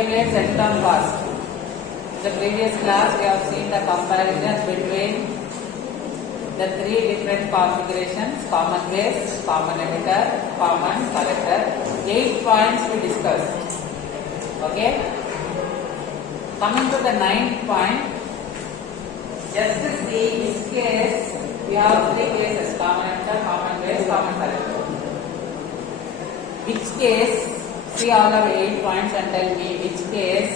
calculate set term cost. In the previous class, we have seen the comparison between the three different configurations: common base, common emitter, common collector. 8 points we discussed. Okay. Coming to the 9th point, just to see this case, we have 3 cases: common emitter, common base, common collector. Which case? See all of 8 points and tell me which case.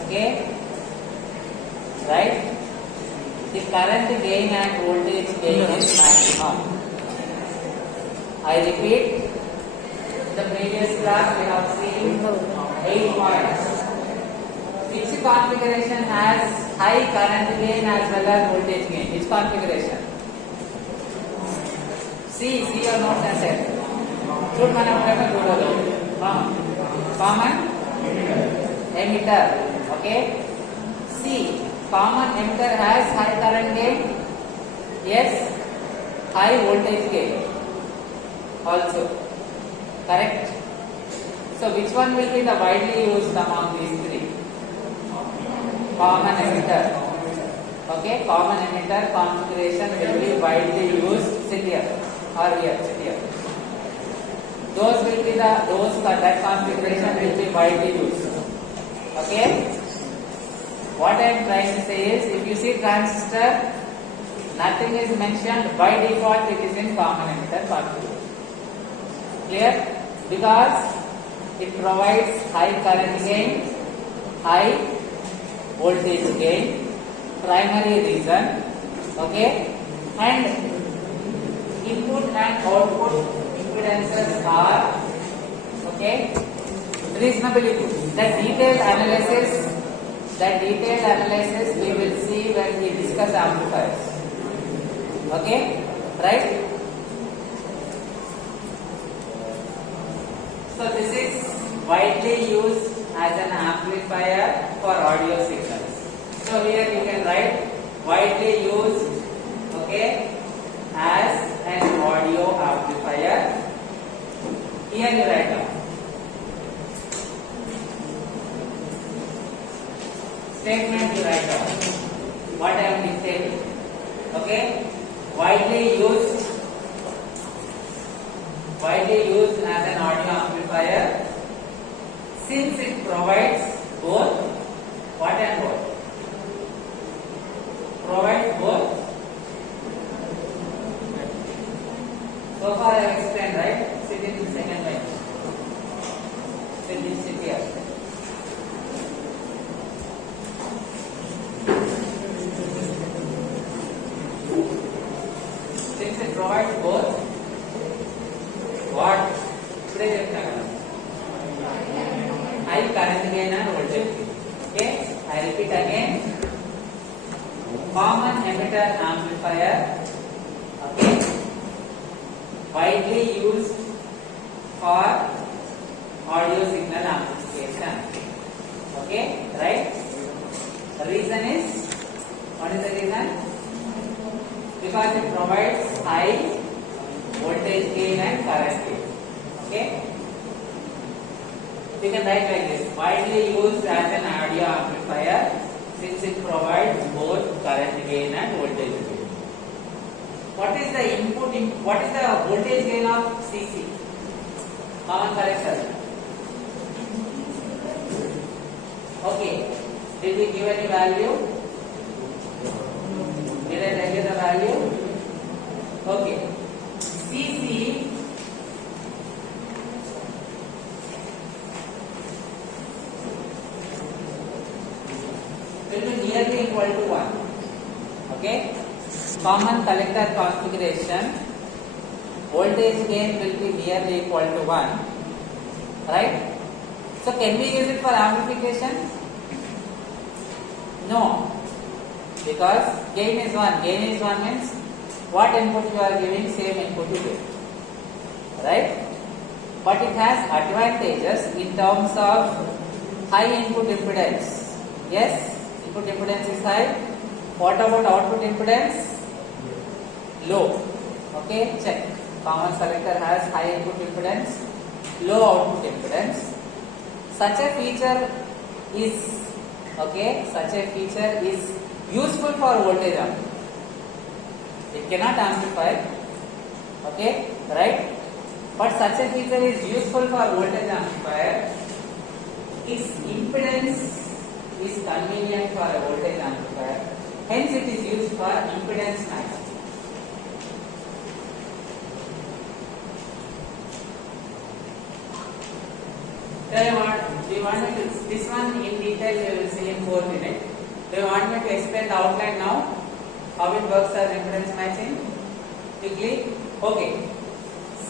Okay. Right? The current gain and voltage gain is maximum. I repeat, the previous class we have seen 8 points. Which configuration has high current gain as well as voltage gain? Which configuration? See your notes and tell. Should man common emitter. Okay. C. Common emitter has high current gain. Yes. High voltage gain. Also. Correct. So which one will be the widely used among these 3? Common emitter. Okay. Common emitter configuration will be widely used. Sit here or here. Sit here. Those will be that configuration will be widely used. Okay. What I am trying to say is, if you see transistor, nothing is mentioned, by default it is in common emitter configuration. Clear? Because it provides high current gain, high voltage gain, primary reason. Okay. And input and output impedances are reasonably good. The detailed analysis we will see when we discuss amplifiers. Okay, right? So this is widely used as an amplifier for audio signals. So here you can write widely used, as an audio amplifier. Here you write down. Statement you write down. What I am dictating. Okay? Widely used as an audio amplifier since it provides both what and what? Provides both. So far I have explained, right? Sit in the second line. Sit here. Since it provides both, what? High current gain and voltage gain. Okay? I repeat again. Common emitter amplifier. Okay? Widely used for audio signal amplification. Okay? Right? The reason is, what is the reason? Because it provides high voltage gain and current gain. Okay? You can write like this: widely used as an audio amplifier since it provides both current gain and voltage gain. What is the input? What is the voltage gain of CC? Common collector. Okay. Did we give any value? Did I tell you the value? Okay. CC will be nearly equal to 1. Okay. Common collector configuration, voltage gain will be nearly equal to 1. Right? So can we use it for amplification? No. Because gain is 1. Gain is 1 means what input you are giving, same input you get. Right? But it has advantages in terms of high input impedance. Yes? Input impedance is high. What about output impedance? Low. Okay, check. Common collector has high input impedance, low output impedance. Such a feature is, okay, such a feature is useful for voltage amplifier. It cannot amplify, okay, right? But such a feature is useful for voltage amplifier. Its impedance is convenient for a voltage amplifier. Hence, it is used for impedance matching. Do you want me to, this one in detail you will see in 4 minutes. Do you want me to explain the outline now? How it works as impedance matching? Quickly? Okay.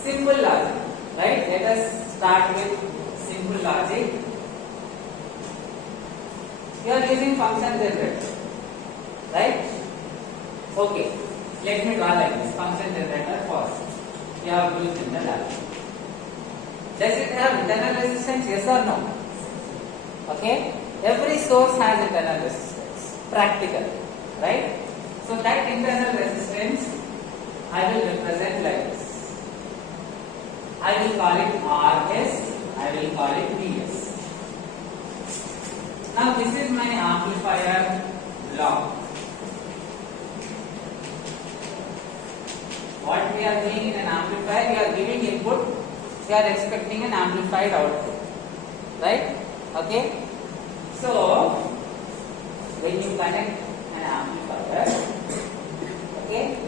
Simple logic, right? Let us start with simple logic. You are using function generator, right? Okay. Let me draw like this function generator first. You have used in the lab. Does it have internal resistance? Yes or no? Okay. Every source has internal resistance. Practical, right? So that internal resistance I will represent like this. I will call it Rs. I will call it Vs. Now this is my amplifier block. What we are doing in an amplifier, we are giving input, we are expecting an amplified output, right? Okay. So when you connect an amplifier, okay,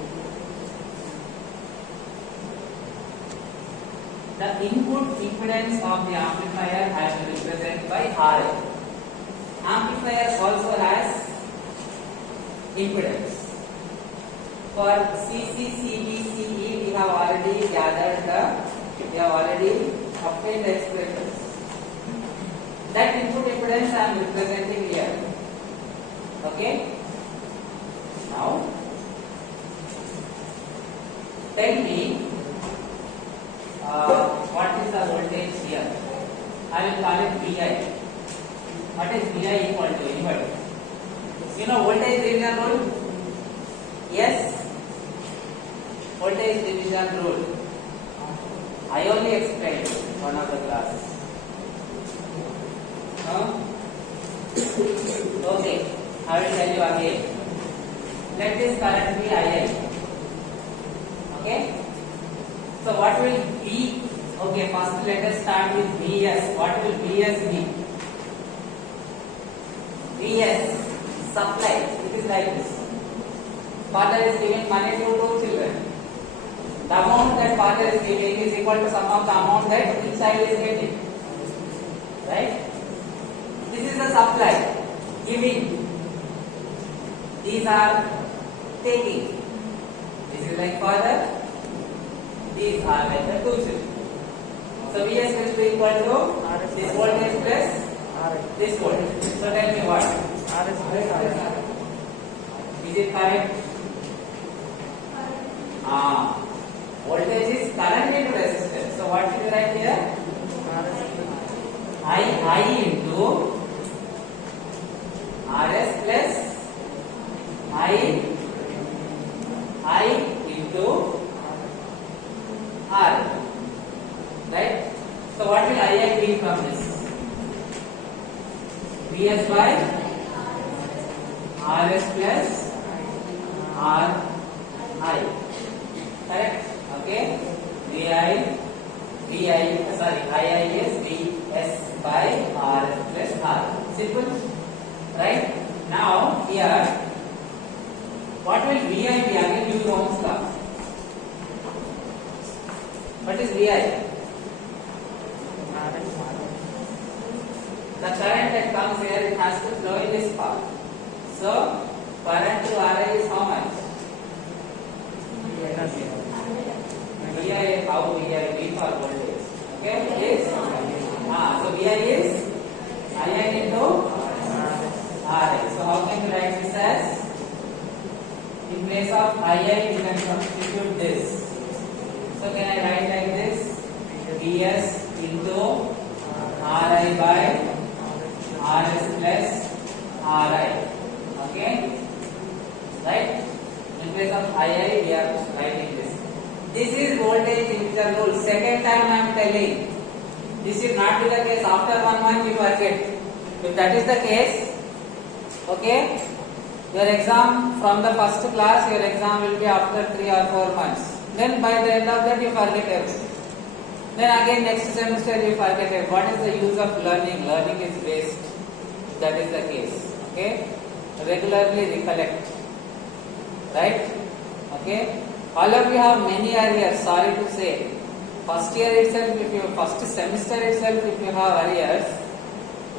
the input impedance of the amplifier has to be represented by Ra. Amplifier also has impedance. For CC, CB, CE, we have already gathered we have already obtained the expressions. That input impedance I am representing here. Okay. Now, tell me what is the voltage here? I will call it Vi. What is Vi equal to? Anybody? You know voltage division rule? Yes. Voltage division rule. I only explained one of the classes. Okay. I will tell you again. Let this current be II. Okay. So what will be? Okay. First let us start with Vs. What will Vs be? Vs supply. It is like this. Father is giving money to 2 children. The amount that father is giving is equal to sum of the amount that each child is getting. Right? This is the supply. Giving. These are taking. This is like father. These are like the 2 children. So Vs will be equal to this voltage plus this voltage. So tell me what? Is it correct? Voltage is current into resistance. So what should you write here? I into Rs plus I into R. Right? So what will II be from this? Vs by Rs plus Ri. Correct? Okay. II is Vs by Rs plus R. Simple. Right? Now here, what will Vi be again? Use Ohm's law. What is Vi? The current that comes here, it has to flow in this path. So current to Ri is how much? Vi, how Vi for voltage. Okay, is so Vi is II into Ra. So how can you write this as? In place of II, you can substitute this. So can I write like this? Vs into Ri by Rs plus Ri. Okay? Right? In place of II, we are writing this. This is voltage division rule. Second time I am telling. This is not be the case. After 1 month you forget. If that is the case, okay, your exam from the first class, your exam will be after 3 or 4 months. Then by the end of that you forget everything. Then again next semester you forget it. What is the use of learning? Learning is waste. That is the case. Okay? Regularly recollect. Right? Okay? All of you have many arrears, sorry to say. First year itself, first semester itself, if you have arrears,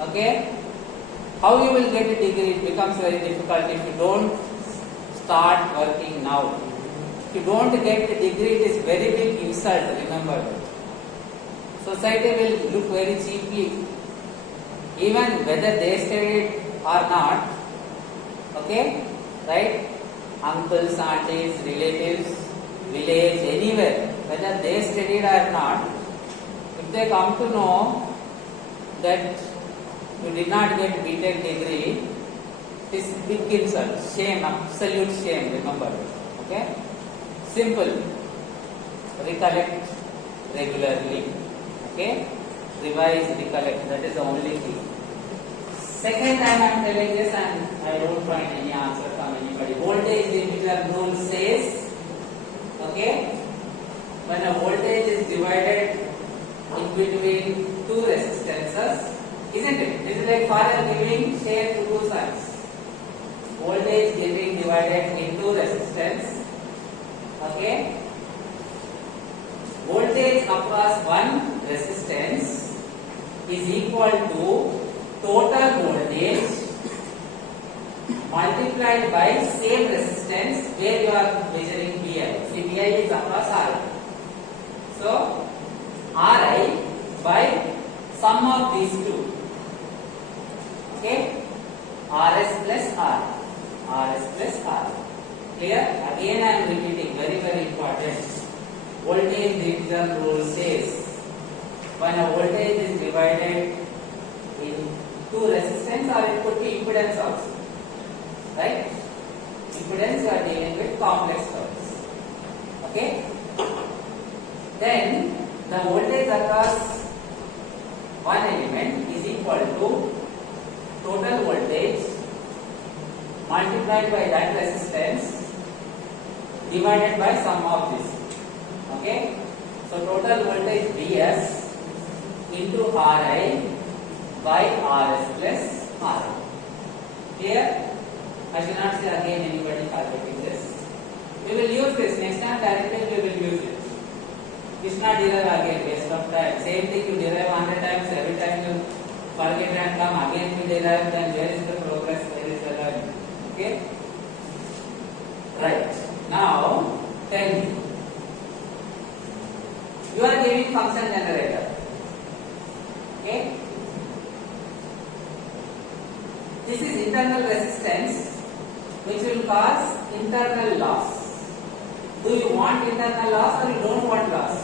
okay? How you will get a degree? It becomes very difficult if you don't start working now. If you don't get a degree, it is very big insult, remember. Society will look very cheaply, even whether they studied or not, okay, right? Uncles, aunties, relatives, village, anywhere, whether they studied or not, if they come to know that you did not get BTech degree, it is big insult, shame, absolute shame, remember, okay? Simple, recollect regularly. Okay, revise, recollect, that is the only key. Second time I am telling this and I don't find any answer from anybody. Voltage division rule says, okay, when a voltage is divided in between two resistances, isn't it? This is like father giving share to two sons. Voltage getting divided into resistance, okay. Voltage across one resistance is equal to total voltage multiplied by same resistance where you are measuring VI. See, VI is across RI. So, RI by sum of these two. Okay? RS plus R. RS plus R. Clear? Again I am repeating, very, very important. Voltage division rule says, when a voltage is divided in two resistance, or it could be impedance also, right? Impedance, you are dealing with complex terms. Okay? Then the voltage across one element is equal to total voltage multiplied by that resistance divided by sum of this. Okay, so total voltage Vs into Ri by Rs plus R. Clear? I should not say again anybody calculating this. We will use this next time directly. We will use it. You should not derive again, waste of time. Same thing you derive 100 times. Every time you forget and come again you derive. Then where is the progress? Where is the learning? Okay. Right. Now tell me. You are giving function generator. Okay? This is internal resistance which will cause internal loss. Do you want internal loss or you don't want loss?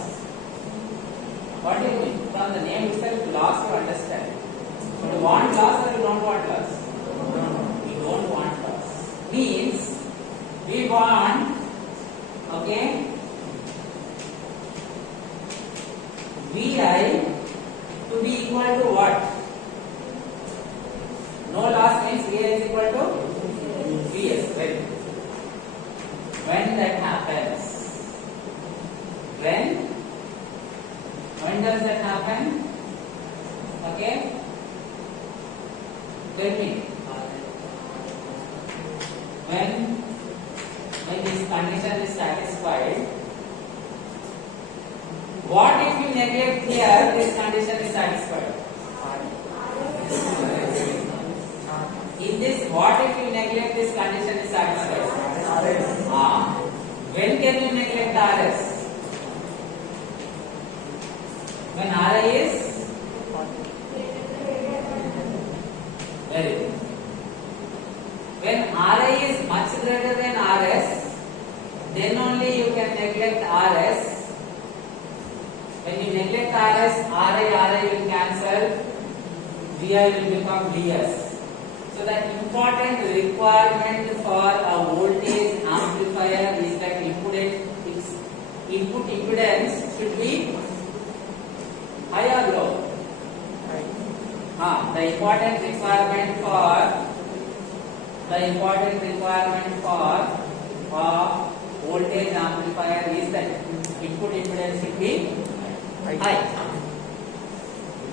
What do you mean? From the name itself, loss you understand. But you want loss or you don't want loss? We don't want loss. Means we want, okay, Vi to be equal to what? No loss means Vi is equal to Vs, right? When that happens, when does that happen? Okay, tell me. When this condition is satisfied. What if you neglect here, this condition is satisfied? In this, what if you neglect this condition is satisfied? When can you neglect Rs? When Ri is? Very good. When Ri is much greater than Rs, then only you can neglect Rs. When you neglect Rs, Ri will cancel, Vi will become Vs. So the important requirement for a voltage amplifier is that input impedance should be high or low? The important important requirement for a voltage amplifier is that input impedance should be high.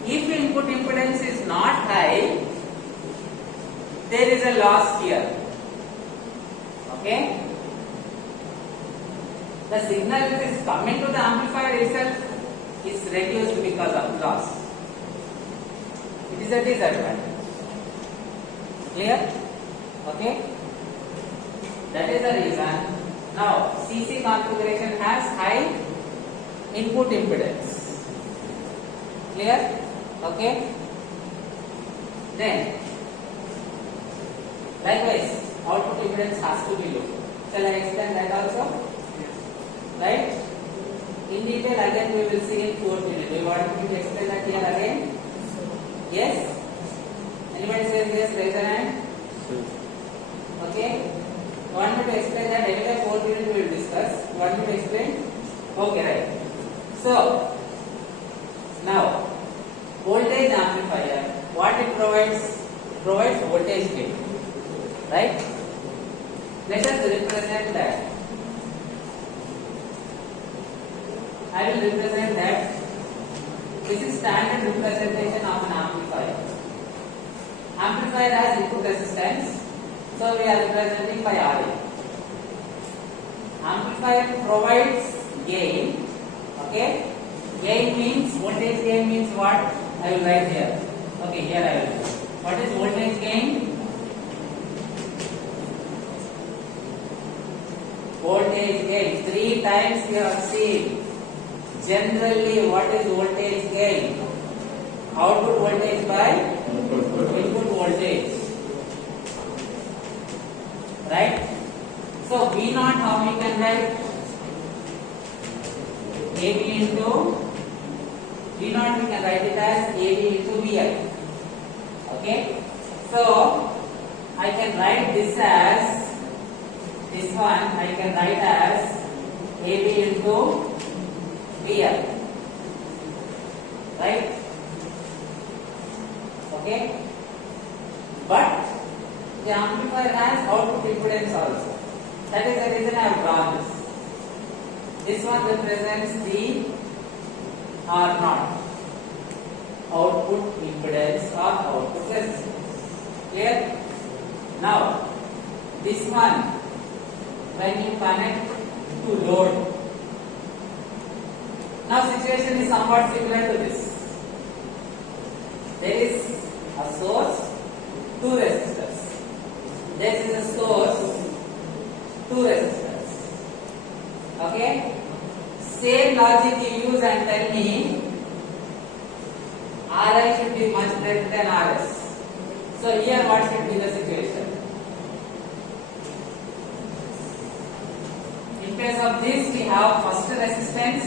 If input impedance is not high, there is a loss here. Okay? The signal which is coming to the amplifier itself is reduced because of loss. It is a disadvantage. Clear? Okay? That is the reason. Now, CC configuration has high input impedance. Clear? Okay? Then, likewise, output impedance has to be low. Shall I explain that also? Right? In detail again we will see in 4th unit. Do you want me to explain that here again? Yes? Anybody says yes? Raise your hand. Okay? You want me to explain that? Anyway, 4th unit we will discuss. You want me to explain? Okay, right. So, now, voltage amplifier, what it provides? It provides voltage gain. Right? Let us represent that. I will represent that. This is standard representation of an amplifier. Amplifier has input resistance, so we are representing by RA. Amplifier provides gain. Okay? Gain means, voltage gain means what? I will write here. Okay, here I will. What is voltage gain? Voltage gain. 3 times you have seen. Generally, what is voltage gain? Output voltage by input voltage. Right? So, V naught, how we can write? AB into V naught, we can write it as AB into VI. Okay? So, I can write this as, this one I can write as AB into VI. Right? Okay? But the amplifier has output impedance also. That is the reason I have drawn this. This one represents the R naught, output impedance or output resistance. Clear? Now, this one, when you connect to load, now situation is somewhat similar to this. There is a source, 2 resistors. There is a source, 2 resistors. Okay? Same logic you use and tell me Ri should be much greater than Rs. So here what should be the situation? In case of this we have first resistance.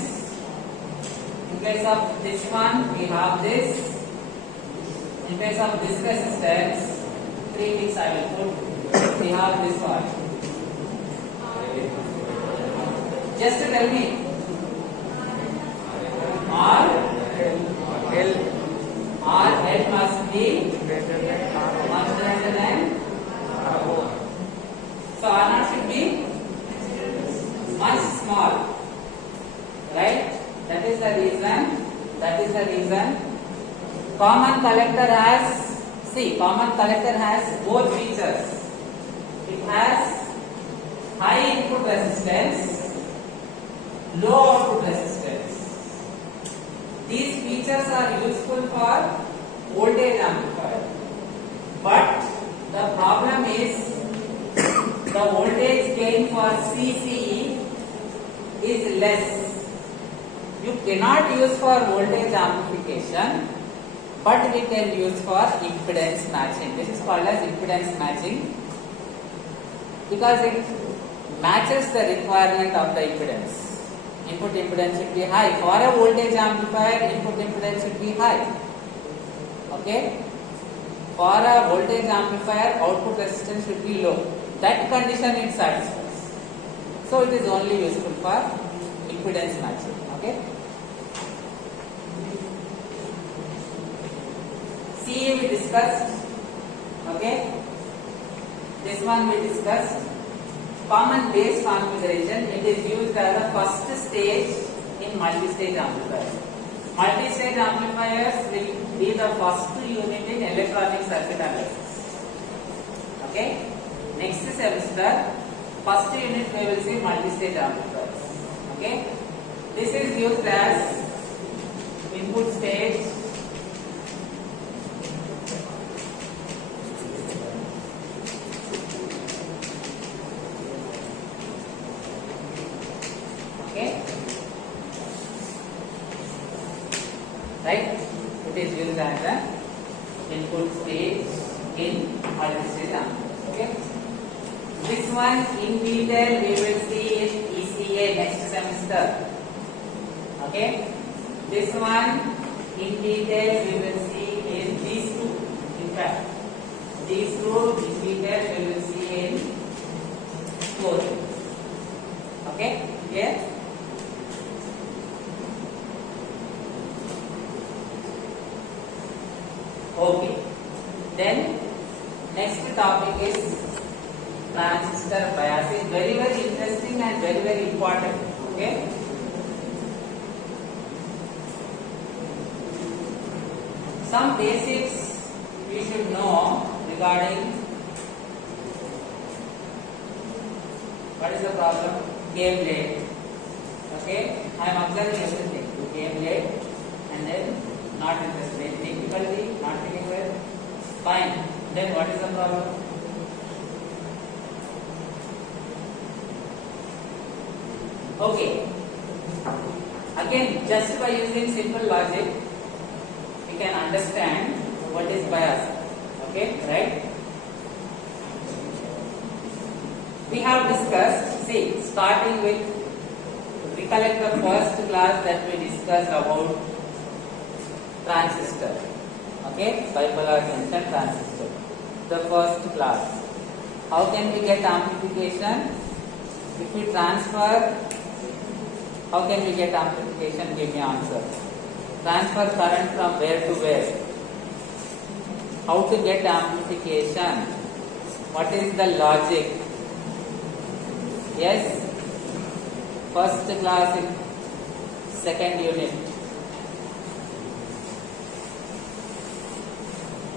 In case of this one we have this. In case of this resistance, 3 things I will put. We have this one. Just tell me. L must be much greater than R. So R naught should be much small. Right? That is the reason. Common collector has both features. It has high input resistance, low output resistance. These features are useful for voltage amplifier. But the problem is the voltage gain for CCE is less. You cannot use for voltage amplification, but we can use for impedance matching. This is called as impedance matching because it matches the requirement of the impedance. Input impedance should be high. For a voltage amplifier, input impedance should be high. Okay? For a voltage amplifier, output resistance should be low. That condition it satisfies. So it is only useful for impedance matching. Okay? C we discussed. Okay. This one we discussed. Common base configuration. It is used as a first stage in multi-stage amplifiers. Multi-stage amplifiers will be the first unit in electronic circuit analysis. Okay. Next semester, first unit we will see multi-stage amplifiers. Okay. This is used as input stage, okay, right? It is used as an input stage in multi-stage amplifier. Okay. This one in detail we will see in ECA next semester. Okay. This one in detail we will see in these two. In fact, these two in detail we will see in 4. Okay. Clear? Okay. Then next topic is transistor bias. Is very interesting and very important. Okay. Some basics we should know regarding what is the problem? Came late. Okay, I am observing everything. You came late and then not interested. Difficulty, not feeling well. Fine. Then what is the problem? Okay. Again, just by using simple logic, we can understand what is bias. Okay, right? We have discussed, see, starting with, recollect the first class that we discussed about transistor. Okay, bipolar junction transistor. The first class. How can we get amplification? If we transfer, how can we get amplification? Give me answer. Transfer current from where to where? How to get amplification? What is the logic? Yes, first class in second unit.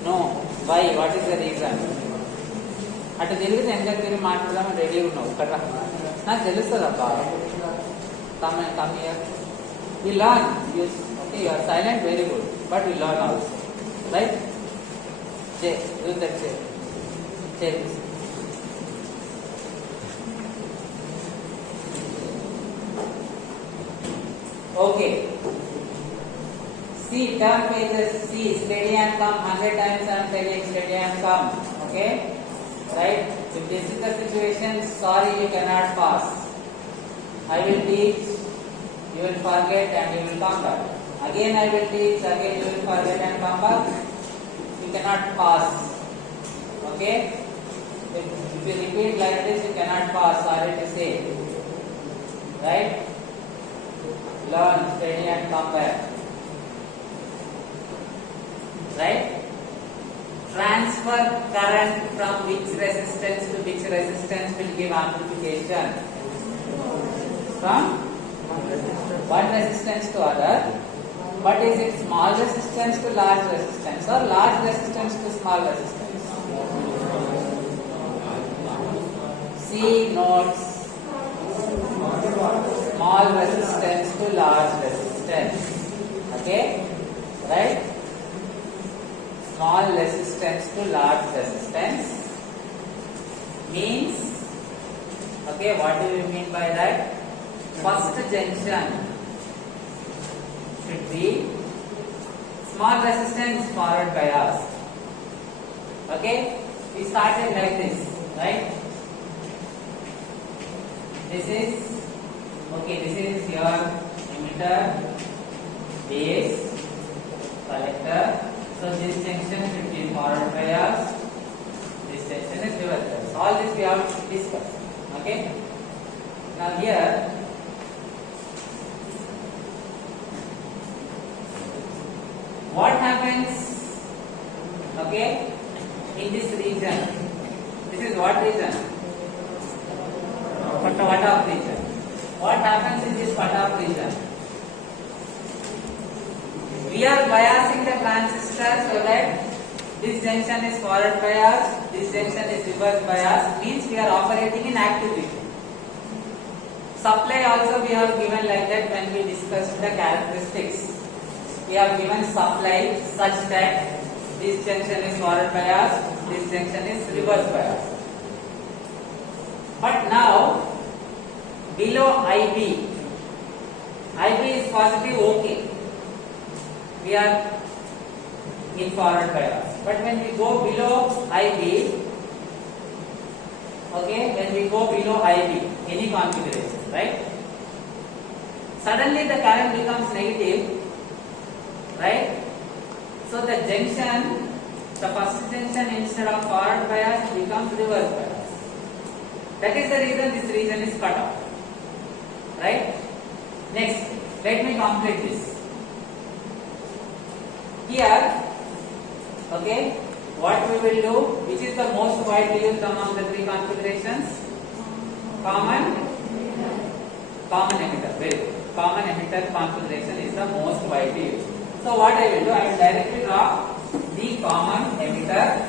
No, why? What is the reason? అటు తిరిగి వెనక తిరిగి మాట్లాడదామని ready ఉన్నావు ఇక్కడ నాకు తెలుస్తుందబ్బా. Come here. We learn. Yes. Okay, you are silent, very good. But we learn also. Right? Chair. Use that chair. Chair. Okay. See, turn pages. See, steady and come. 100 times I am telling steady and come. Okay? Right? If this is the situation, sorry you cannot pass. I will teach, you will forget and you will come back. Again I will teach, again you will forget and come back. You cannot pass. Okay? If you repeat like this, you cannot pass, sorry to say. Right? Learn, study and come back. Right? Transfer current from which resistance to which resistance will give amplification? From one resistance to other. What is it? Small resistance to large resistance or large resistance to small resistance? See notes. Small resistance to large resistance. Okay? Right? Small resistance to large resistance means, okay, what do you mean by that? First junction should be small resistance forward bias. Okay, we started like this, right? This is, okay, this is your emitter, base, collector. So this junction should be forward bias, this junction is reverse bias. All this we have discussed. Okay. Now here, what happens Okay, in this region, this is what region? Cutoff region. What happens in this cutoff region? We are biasing the transistor so that this junction is forward bias, this junction is reverse bias, means we are operating in active region. Supply also we have given like that when we discussed the characteristics. We have given supply such that this junction is forward bias, this junction is reverse bias. But now below IB, IB is positive, okay. We are in forward bias. But when we go below IB, okay, when we go below IB, any configuration, right? Suddenly the current becomes negative, right? So the junction, the first junction instead of forward bias becomes reverse bias. That is the reason this region is cut off, right? Next, let me complete this. Here, okay, what we will do, which is the most widely used among the three configurations? Common emitter. Very good. Common emitter configuration is the most widely used. So what I will do, I will directly draw the common emitter.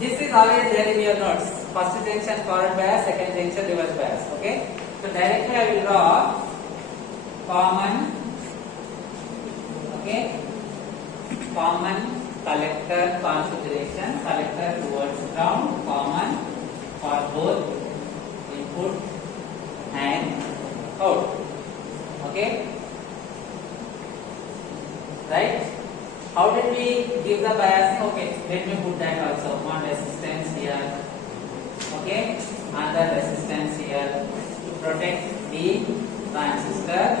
This is already there in your notes. First junction forward bias, second junction reverse bias. Okay. So directly I will draw common. Okay. Common collector configuration, collector towards ground, common for both input and out. Okay, right? How did we give the biasing? Okay, let me put that also. One resistance here, okay, another resistance here to protect the transistor.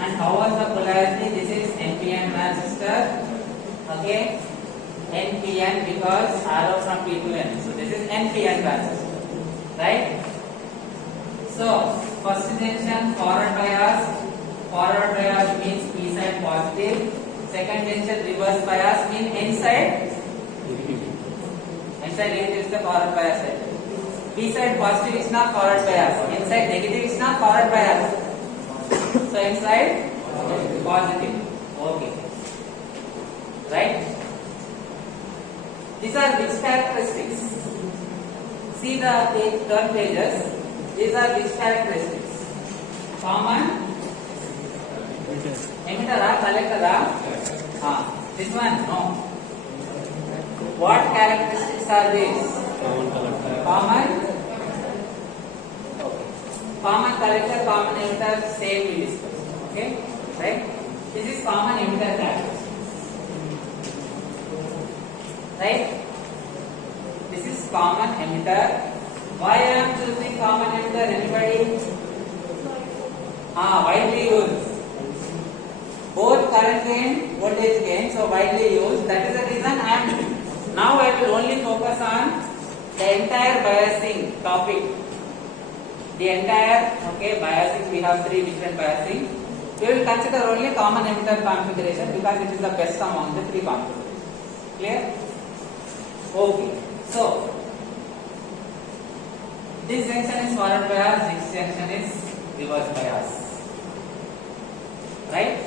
And how was the polarity? This is NPN transistor. Okay, NPN because arrow from P to N. So this is NPN transistor, right? So first junction forward bias. Forward bias means P side positive. Second junction reverse bias means N side. N side negative is the forward bias side. P side positive is not forward bias. N side negative is not forward bias. So N side positive. Okay. Right? These are which characteristics? See the third pages. These are which characteristics? Common emitter or collector? This one? No. What characteristics are these? Common. Common collector, common emitter, same we discussed. Okay? Right? This is common emitter characteristic. Right? This is common emitter. Why I am choosing common emitter? Anybody? Widely used. Both current gain, voltage gain, so widely used. That is the reason now I will only focus on the entire biasing topic. The entire, okay, biasing, we have three different biasing. We will consider only common emitter configuration because it is the best among the three configurations. Clear? Okay, so this junction is forward bias, this junction is reverse bias, right?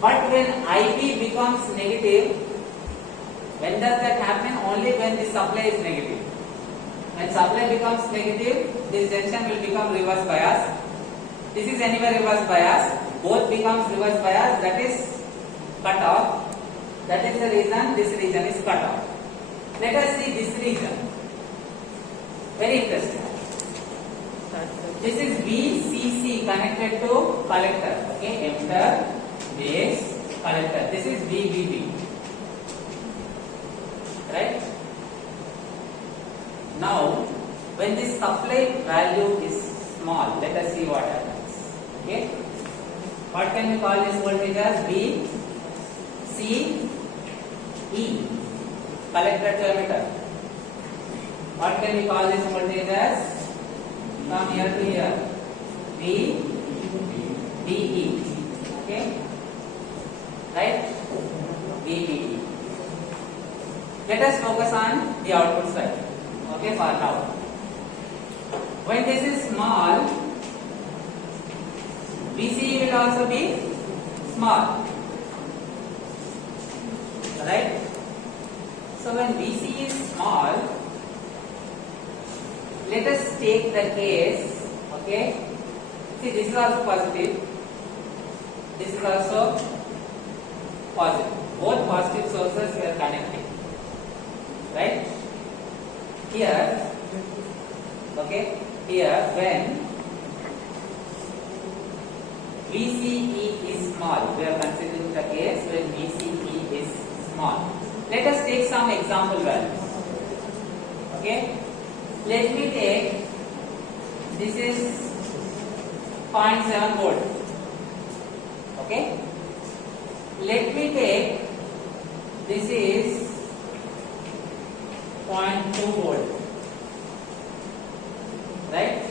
But when IB becomes negative, when does that happen? Only when the supply is negative. When supply becomes negative, this junction will become reverse bias. This is anyway reverse bias. Both becomes reverse bias. That is cut off. That is the reason this region is cut off. Let us see this region. Very interesting. This is VCC connected to collector. Okay, emitter, base, collector. This is VBB. Right? Now, when this supply value is small, let us see what happens. Okay? What can we call this voltage as? V, C, E. Collector to emitter. What can we call this voltage as? From here to here. V, D, E. Okay? Right? V, D, E. Let us focus on the output side. Okay, for now. When this is small, VCE will also be small. Right? So when VCE is small, let us take the case, okay? See, this is also positive. This is also positive. Both positive sources we are connecting. Right? Here, okay? Here, when VCE is small, we are considering the case when VCE is small. Let us take some example values. Okay? Let me take, this is 0.7 volt. Okay? Let me take, this is 0.2 volt. Right?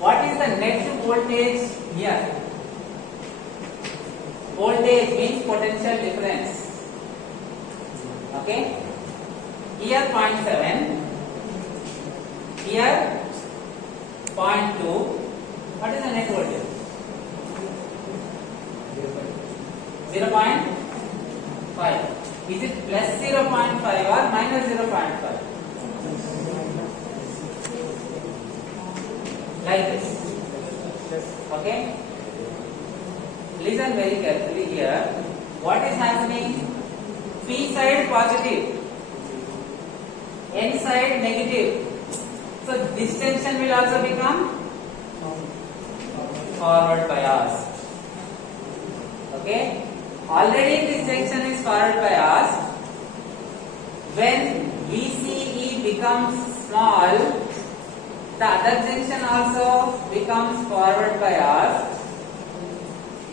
What is the net voltage here? Voltage means potential difference. Okay? Here 0.7, here 0.2. What is the net voltage? 0.5. Is it plus 0.5 or minus 0.5? Like this. Okay? Listen very carefully here. What is happening? P side positive, N side negative. So this junction will also become forward biased. Okay? Already this junction is forward biased. When VCE becomes small, the other junction also becomes forward biased.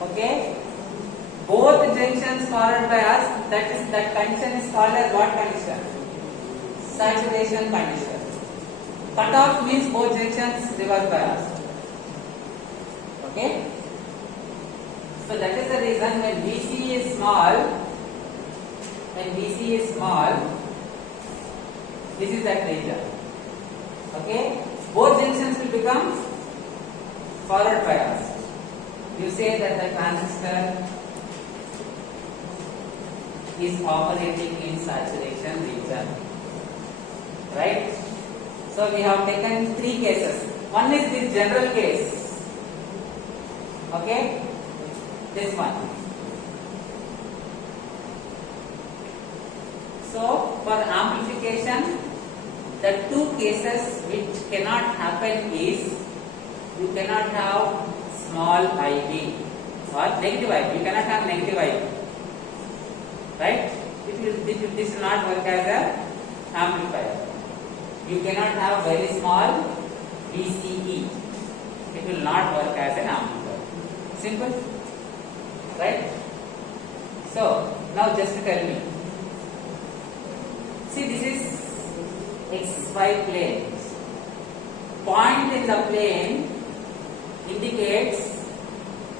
Okay? Both junctions forward biased, that condition is called as what condition? Saturation condition. Cutoff means both junctions reverse biased. Okay? So that is the reason when VCE is small, this is that region. Okay? Both junctions will become forward biased. You say that the transistor is operating in saturation region. Right? So we have taken three cases. One is this general case. Okay? This one. So for amplification, the two cases which cannot happen is you cannot have small IB or negative IB. You cannot have negative IB. Right? This will not work as an amplifier. You cannot have very small VCE. It will not work as an amplifier. Simple? Right? So, now just tell me. See, this is XY plane. Point in the plane indicates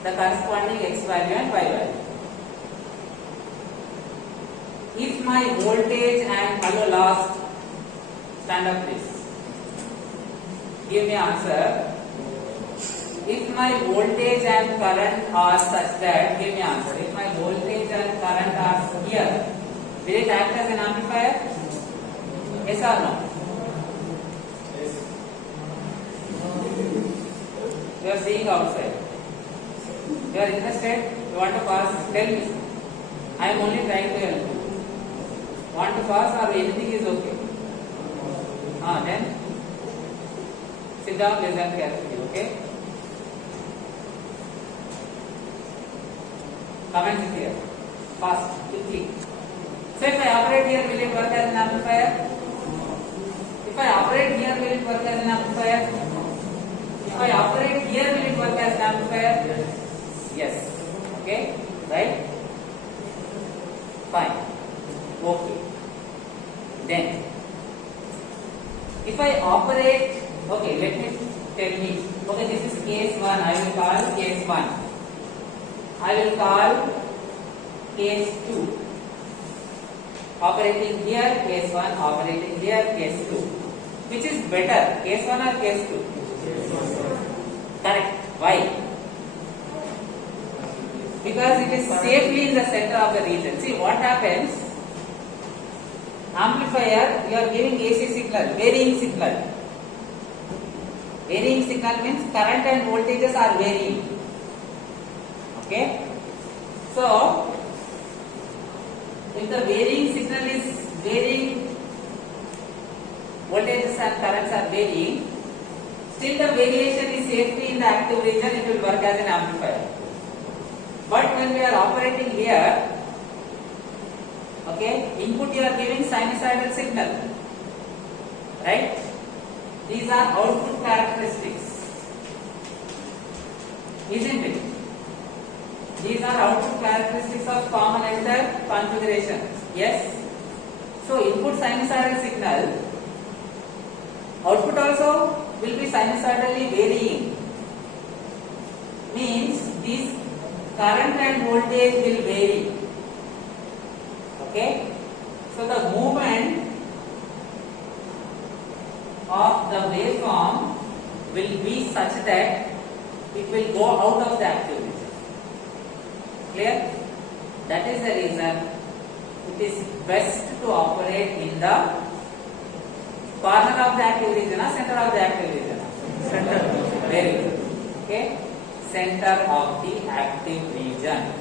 the corresponding X value and Y value. If my voltage and hello last, stand up please. Give me answer. If my voltage and current are such that, give me answer. If my voltage and current are here, will it act as an amplifier? Yes or no? Yes. You are seeing outside. You are interested? You want to pass? Tell me. I am only trying to help you. Want to pass or anything is okay? Then sit down, listen carefully, okay? Comments here. Fast, quickly. So if I operate here, will it work as an amplifier? If I operate here, will it work as an amplifier? If I operate here, will it work as an amplifier? Yes. Okay? Right? Fine. Okay. Then, if I operate, okay, let me tell me. Okay, this is case 1. I will call case 1. I will call case 2. Operating here, case 1, operating here, case 2. Which is better, case 1 or case 2? Correct. Why? Because it is safely in the center of the region. See what happens? Amplifier, you are giving AC signal, varying signal. Varying signal means current and voltages are varying. Okay? So, if the varying signal is varying, voltages and currents are varying, still the variation is safely in the active region, it will work as an amplifier. But when we are operating here, okay, input you are giving sinusoidal signal, right? These are output characteristics, isn't it? These are output characteristics of common emitter configuration. Yes. So input sinusoidal signal, output also will be sinusoidally varying. Means these current and voltage will vary. Okay. So the movement of the waveform will be such that it will go out of the active region. Clear? That is the reason it is best to operate in the corner of the active region or center of the active region? Center. Very good. Okay? Center of the active region.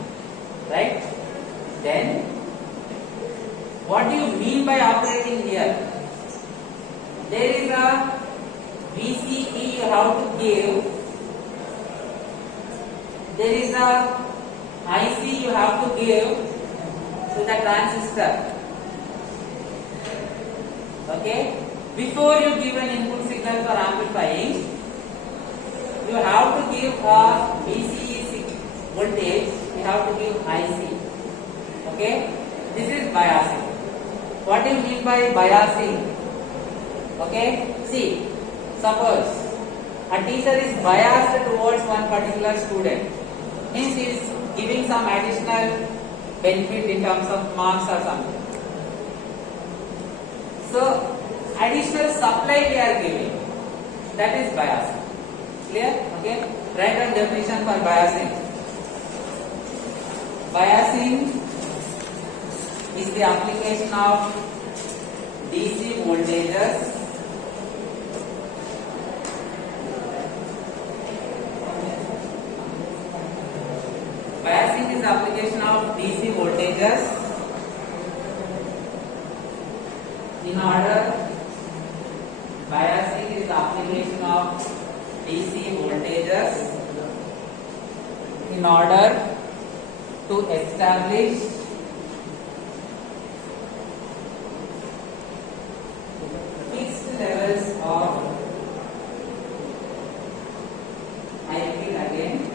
Right? Then, what do you mean by operating here? There is a VCE you have to give. There is a IC you have to give to the transistor. Okay? Before you give an input signal for amplifying, you have to give a VCE voltage, you have to give IC. Okay? This is biasing. What do you mean by biasing? Okay? See, suppose a teacher is biased towards one particular student. Means he is giving some additional benefit in terms of marks or something. So, additional supply we are giving. That is biasing. Clear? Okay? Write down definition for biasing. Biasing is the application of DC voltages application of DC voltages in order. Biasing is the application of DC voltages in order to establish fixed levels of, I repeat again,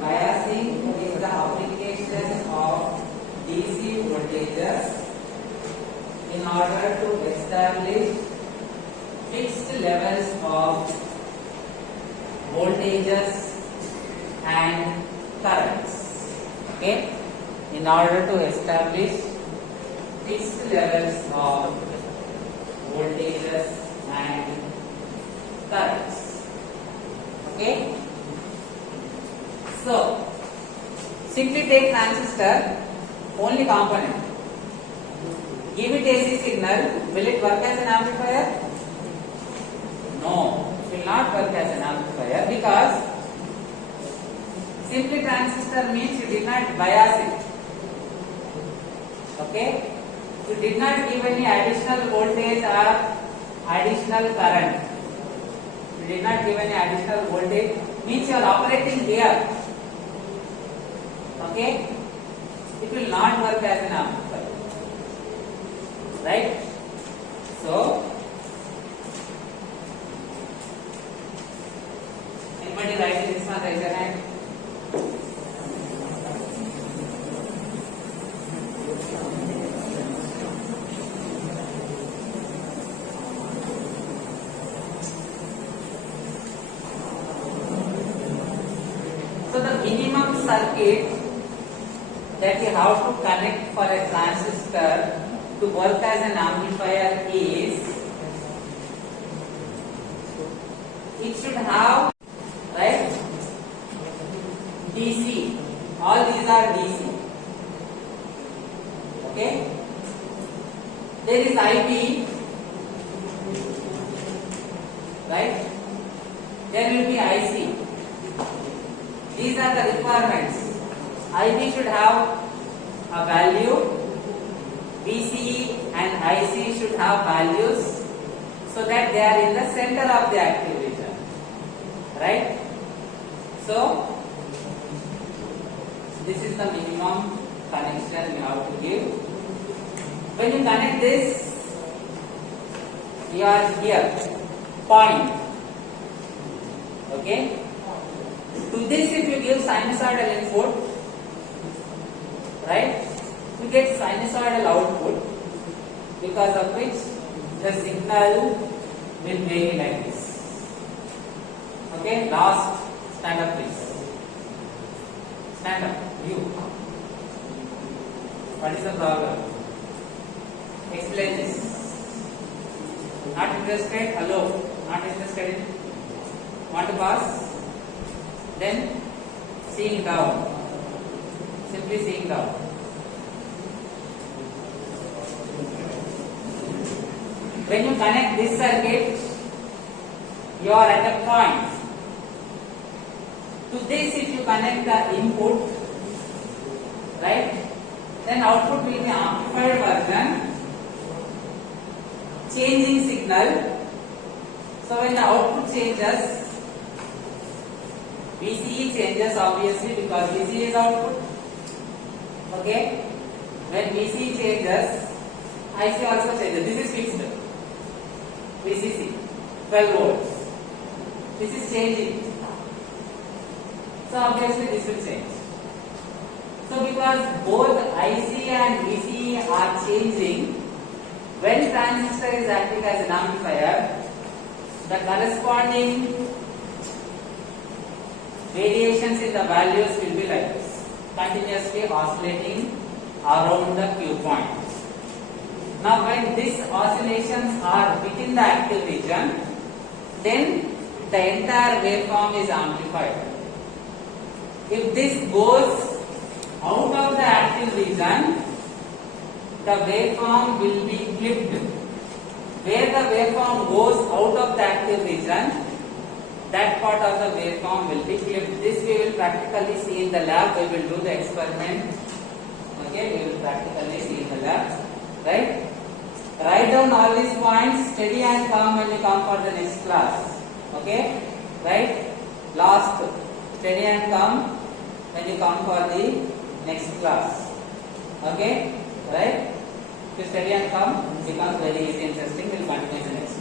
biasing is the application of DC voltages in order to establish fixed levels of voltages and currents. Okay? In order to establish fixed levels of voltages and currents. Okay? So, simply take transistor, only component. Give it AC signal, will it work as an amplifier? No, it will not work as an amplifier because simply transistor means you did not bias it. Okay? You did not give any additional voltage or additional current. You did not give any additional voltage, means you are operating here. Okay? It will not work as an amplifier. Right? So, anybody writing this one, raise your hand. So the minimum circuit that you have to connect for a transistor to work as an amplifier is it should have, right, DC. All these are DC. Okay. There is IB, right? There will be IC. These are the requirements. IB should have a value, VCE and IC should have values so that they are in the center of the active region, right? So this is the minimum connection you have to give. When you connect this, you are here, point. Okay? To this, if you give sinusoidal input, right, you get sinusoidal output, because of which the signal will vary like this. Okay? Last, stand up please. Stand up, you. What is the problem? Explain this. Not interested? Hello. Not interested in? Want to pass? Then seeing down. Simply seeing down. When you connect this circuit, you are at a point. To this, if you connect the input, right, then output will be amplified version, changing signal. So when the output changes, VCE changes obviously because VCE is output. Okay? When VCE changes, IC also changes. This is fixed. VCC, 12 volts. This is changing. So obviously this will change. So because both IC and VCE are changing, when transistor is acting as an amplifier, the corresponding variations in the values will be like this, continuously oscillating around the Q point. Now when these oscillations are within the active region, then the entire waveform is amplified. If this goes out of the active region, the waveform will be clipped. Where the waveform goes out of the active region, that part of the waveform will be clipped. This we will practically see in the lab. We will do the experiment. Okay, we will practically see in the lab. Right? Write down all these points, steady and calm when you come for the next class. Okay? Right? Last, steady and calm when you come for the next class. Okay? Right? If you steady and calm, it becomes very easy and interesting. We will continue the next.